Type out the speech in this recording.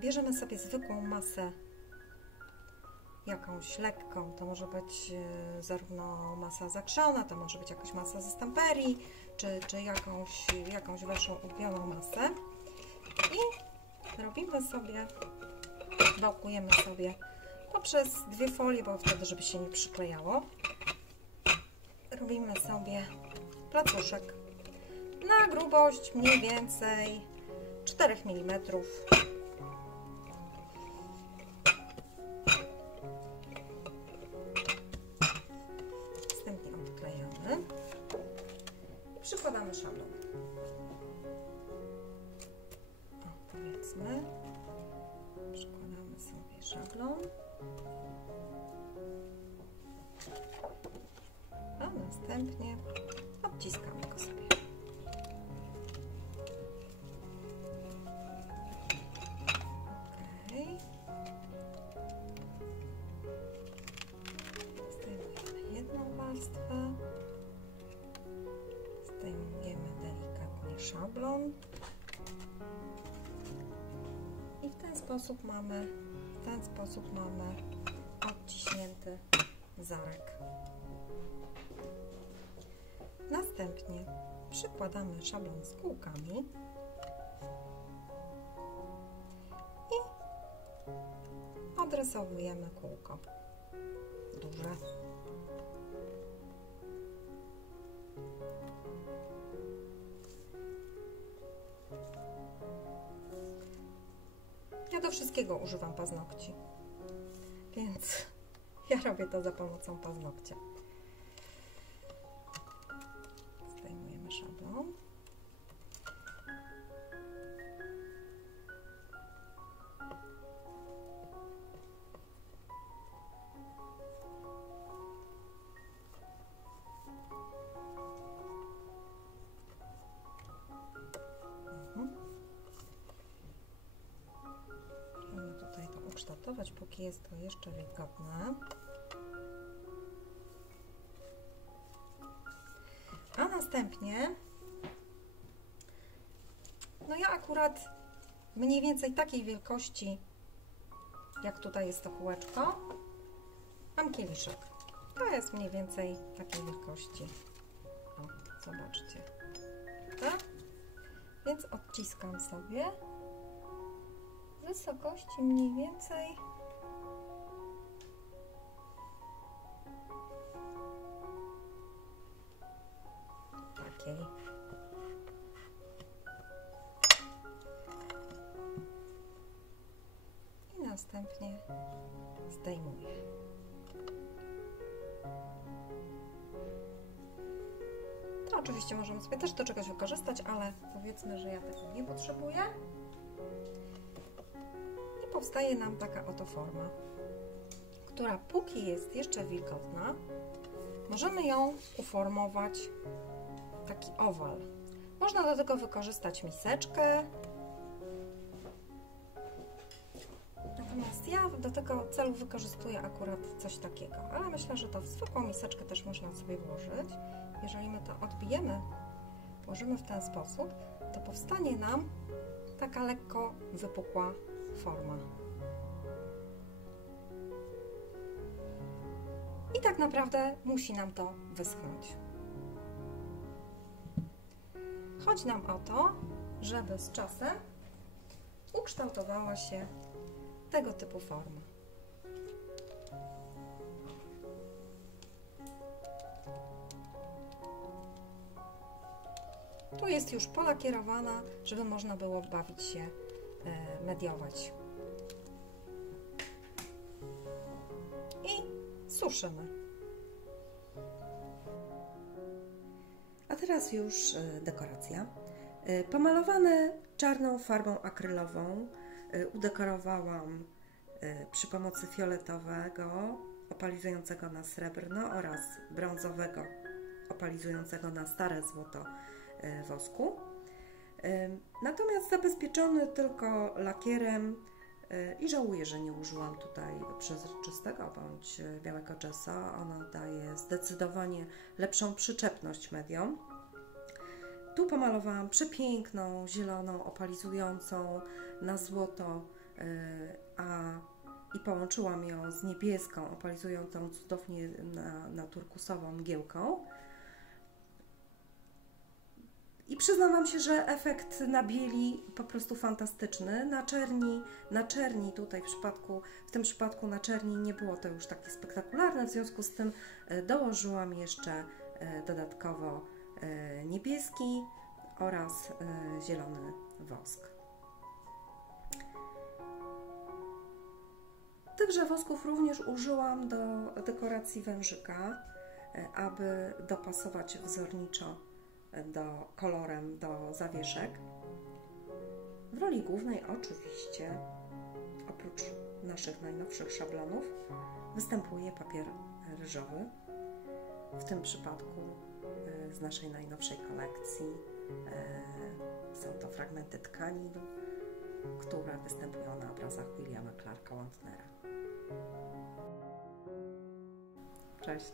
bierzemy sobie zwykłą masę, jakąś lekką, to może być zarówno masa zakrzona, to może być jakaś masa ze stamperii, czy jakąś Waszą ulubioną masę i robimy sobie, wałkujemy sobie poprzez dwie folie, bo wtedy, żeby się nie przyklejało, robimy sobie placuszek na grubość mniej więcej 4 mm. Następnie odklejamy i przykładamy szablon. Powiedzmy, przykładamy sobie szablon, a następnie odciskamy go sobie. Zdejmujemy jedną warstwę, zdejmujemy delikatnie szablon i w ten sposób mamy odciśnięty zarek. Następnie przykładamy szablon z kółkami i odrysowujemy kółko duże. Ja do wszystkiego używam paznokci, więc ja robię to za pomocą paznokcia. Zdejmujemy szablon. Musimy tutaj to ukształtować, póki jest to jeszcze wilgotne. A następnie, no ja akurat mniej więcej takiej wielkości, jak tutaj jest to kółeczko, mam kieliszek. To jest mniej więcej takiej wielkości. O, zobaczcie. Tak? Więc odciskam sobie wysokości mniej więcej takiej. I następnie zdejmuję. To oczywiście możemy sobie też do czegoś wykorzystać, ale powiedzmy, że ja tego nie potrzebuję. I powstaje nam taka oto forma, która póki jest jeszcze wilgotna, możemy ją uformować w taki owal. Można do tego wykorzystać miseczkę. Natomiast ja do tego celu wykorzystuję akurat coś takiego, ale myślę, że to w zwykłą miseczkę też można sobie włożyć. Jeżeli my to odbijemy, włożymy w ten sposób, to powstanie nam taka lekko wypukła forma. I tak naprawdę musi nam to wyschnąć. Chodzi nam o to, żeby z czasem ukształtowała się tego typu forma. Tu jest już polakierowana, żeby można było bawić się, mediować. I suszymy. A teraz już dekoracja. Pomalowane czarną farbą akrylową udekorowałam przy pomocy fioletowego opalizującego na srebrno oraz brązowego opalizującego na stare złoto wosku. Natomiast zabezpieczony tylko lakierem i żałuję, że nie użyłam tutaj przezroczystego bądź białego gesso. Ono daje zdecydowanie lepszą przyczepność mediom. Tu pomalowałam przepiękną, zieloną, opalizującą na złoto i połączyłam ją z niebieską, opalizującą cudownie na turkusową mgiełką. I przyznam Wam się, że efekt na bieli po prostu fantastyczny. Na czerni tutaj w tym przypadku na czerni nie było to już takie spektakularne, w związku z tym dołożyłam jeszcze dodatkowo niebieski oraz zielony wosk. Tychże wosków również użyłam do dekoracji wężyka, aby dopasować wzorniczo kolorem do zawieszek. W roli głównej oczywiście, oprócz naszych najnowszych szablonów, występuje papier ryżowy. W tym przypadku z naszej najnowszej kolekcji są to fragmenty tkanin, które występują na obrazach Williama Clarka Wantnera. Cześć!